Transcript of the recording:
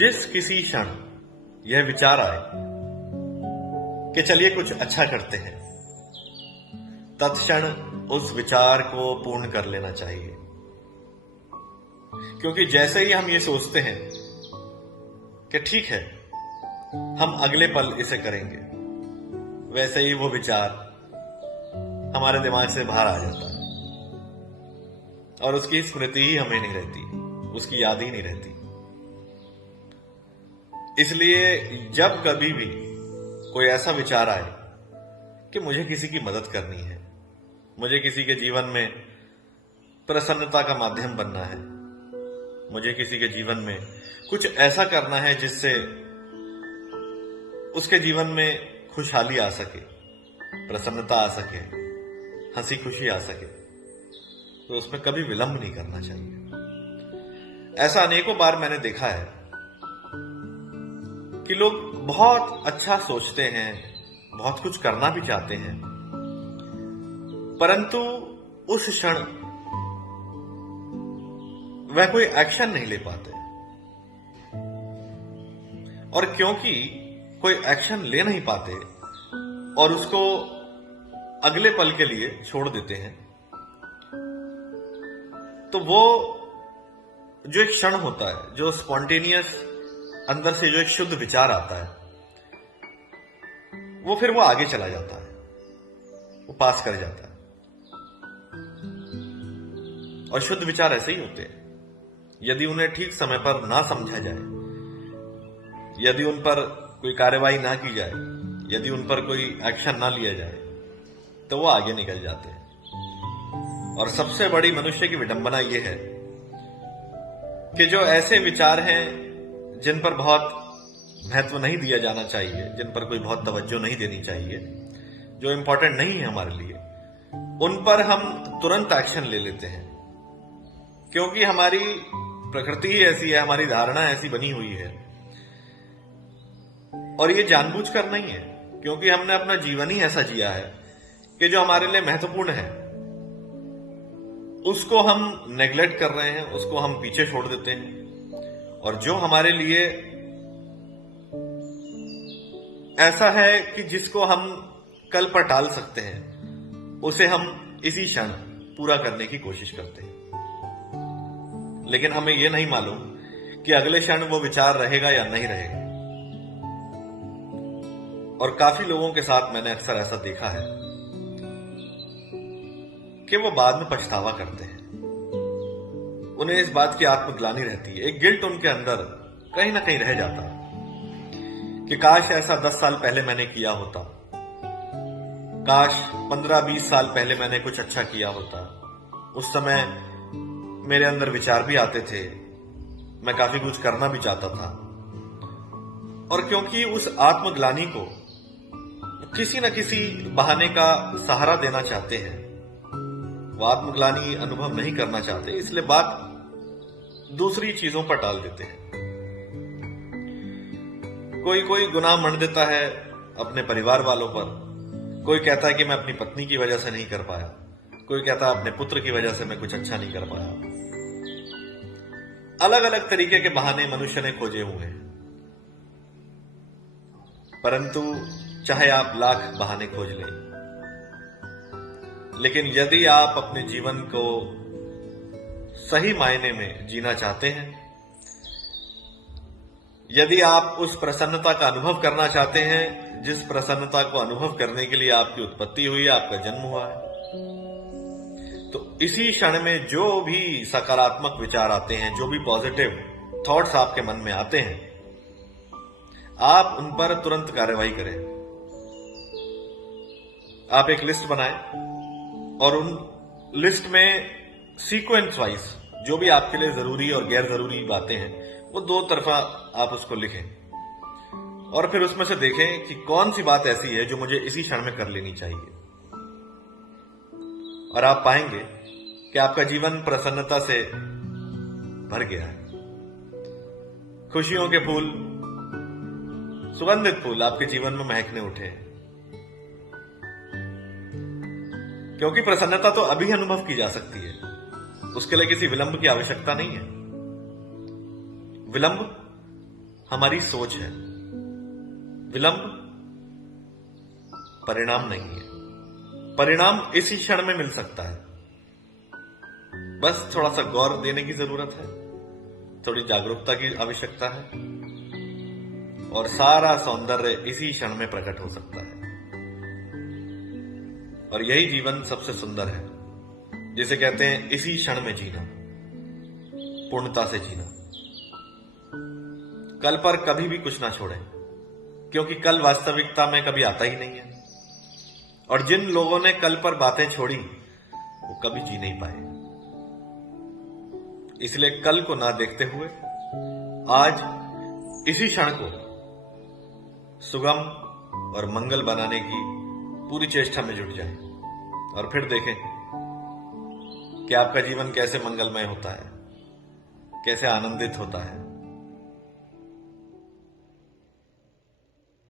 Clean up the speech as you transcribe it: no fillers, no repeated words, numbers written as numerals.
जिस किसी क्षण यह विचार आए कि चलिए कुछ अच्छा करते हैं, तत्क्षण उस विचार को पूर्ण कर लेना चाहिए। क्योंकि जैसे ही हम ये सोचते हैं कि ठीक है, हम अगले पल इसे करेंगे, वैसे ही वो विचार हमारे दिमाग से बाहर आ जाता है और उसकी स्मृति ही हमें नहीं रहती, उसकी याद ही नहीं रहती। इसलिए जब कभी भी कोई ऐसा विचार आए कि मुझे किसी की मदद करनी है, मुझे किसी के जीवन में प्रसन्नता का माध्यम बनना है, मुझे किसी के जीवन में कुछ ऐसा करना है जिससे उसके जीवन में खुशहाली आ सके, प्रसन्नता आ सके, हंसी खुशी आ सके, तो उसमें कभी विलंब नहीं करना चाहिए। ऐसा अनेकों बार मैंने देखा है कि लोग बहुत अच्छा सोचते हैं, बहुत कुछ करना भी चाहते हैं, परंतु उस क्षण वह कोई एक्शन नहीं ले पाते। और क्योंकि कोई एक्शन ले नहीं पाते और उसको अगले पल के लिए छोड़ देते हैं, तो वो जो एक क्षण होता है, जो स्पॉन्टेनियस अंदर से जो एक शुद्ध विचार आता है, वो फिर वो आगे चला जाता है, वो पास कर जाता है। और शुद्ध विचार ऐसे ही होते हैं। यदि उन्हें ठीक समय पर ना समझा जाए, यदि उन पर कोई कार्यवाही ना की जाए, यदि उन पर कोई एक्शन ना लिया जाए, तो वो आगे निकल जाते हैं। और सबसे बड़ी मनुष्य की विडंबना यह है कि जो ऐसे विचार हैं जिन पर बहुत महत्व नहीं दिया जाना चाहिए, जिन पर कोई बहुत तवज्जो नहीं देनी चाहिए, जो इंपॉर्टेंट नहीं है हमारे लिए, उन पर हम तुरंत एक्शन ले लेते हैं। क्योंकि हमारी प्रकृति ही ऐसी है, हमारी धारणा ऐसी बनी हुई है। और ये जानबूझकर नहीं है, क्योंकि हमने अपना जीवन ही ऐसा जिया है कि जो हमारे लिए महत्वपूर्ण है उसको हम नेग्लेक्ट कर रहे हैं, उसको हम पीछे छोड़ देते हैं। और जो हमारे लिए ऐसा है कि जिसको हम कल पर टाल सकते हैं, उसे हम इसी क्षण पूरा करने की कोशिश करते हैं। लेकिन हमें यह नहीं मालूम कि अगले क्षण वो विचार रहेगा या नहीं रहेगा। और काफी लोगों के साथ मैंने अक्सर ऐसा देखा है कि वो बाद में पछतावा करते हैं, उन्हें इस बात की आत्मग्लानि रहती है, एक गिल्ट उनके अंदर कहीं ना कहीं रह जाता है कि काश ऐसा 10 साल पहले मैंने किया होता, काश 15-20 साल पहले मैंने कुछ अच्छा किया होता। उस समय मेरे अंदर विचार भी आते थे, मैं काफी कुछ करना भी चाहता था। और क्योंकि उस आत्मग्लानि को किसी न किसी बहाने का सहारा देना चाहते हैं, वो आत्मग्लानि अनुभव नहीं करना चाहते, इसलिए बात दूसरी चीजों पर टाल देते हैं। कोई गुनाह मढ़ देता है अपने परिवार वालों पर, कोई कहता है कि मैं अपनी पत्नी की वजह से नहीं कर पाया, कोई कहता है अपने पुत्र की वजह से मैं कुछ अच्छा नहीं कर पाया। अलग अलग तरीके के बहाने मनुष्य ने खोजे हुए हैं, परंतु चाहे आप लाख बहाने खोज लें, लेकिन यदि आप अपने जीवन को सही मायने में जीना चाहते हैं, यदि आप उस प्रसन्नता का अनुभव करना चाहते हैं जिस प्रसन्नता को अनुभव करने के लिए आपकी उत्पत्ति हुई, आपका जन्म हुआ है, तो इसी क्षण में जो भी सकारात्मक विचार आते हैं, जो भी पॉजिटिव थॉट्स आपके मन में आते हैं, आप उन पर तुरंत कार्रवाई करें। आप एक लिस्ट बनाएं और उन लिस्ट में सीक्वेंस वाइज जो भी आपके लिए जरूरी और गैर जरूरी बातें हैं, वो 2 तरफा आप उसको लिखें और फिर उसमें से देखें कि कौन सी बात ऐसी है जो मुझे इसी क्षण में कर लेनी चाहिए। और आप पाएंगे कि आपका जीवन प्रसन्नता से भर गया है। खुशियों के फूल, सुगंधित फूल आपके जीवन में महकने उठे हैं, क्योंकि प्रसन्नता तो अभी अनुभव की जा सकती है, उसके लिए किसी विलंब की आवश्यकता नहीं है। विलंब हमारी सोच है। विलंब परिणाम नहीं है, परिणाम इसी क्षण में मिल सकता है। बस थोड़ा सा गौर देने की जरूरत है, थोड़ी जागरूकता की आवश्यकता है, और सारा सौंदर्य इसी क्षण में प्रकट हो सकता है। और यही जीवन सबसे सुंदर है, जिसे कहते हैं इसी क्षण में जीना, पूर्णता से जीना। कल पर कभी भी कुछ ना छोड़ें, क्योंकि कल वास्तविकता में कभी आता ही नहीं है। और जिन लोगों ने कल पर बातें छोड़ी, वो कभी जी नहीं पाए। इसलिए कल को ना देखते हुए आज इसी क्षण को सुगम और मंगल बनाने की पूरी चेष्टा में जुट जाएं, और फिर देखें कि आपका जीवन कैसे मंगलमय होता है, कैसे आनंदित होता है।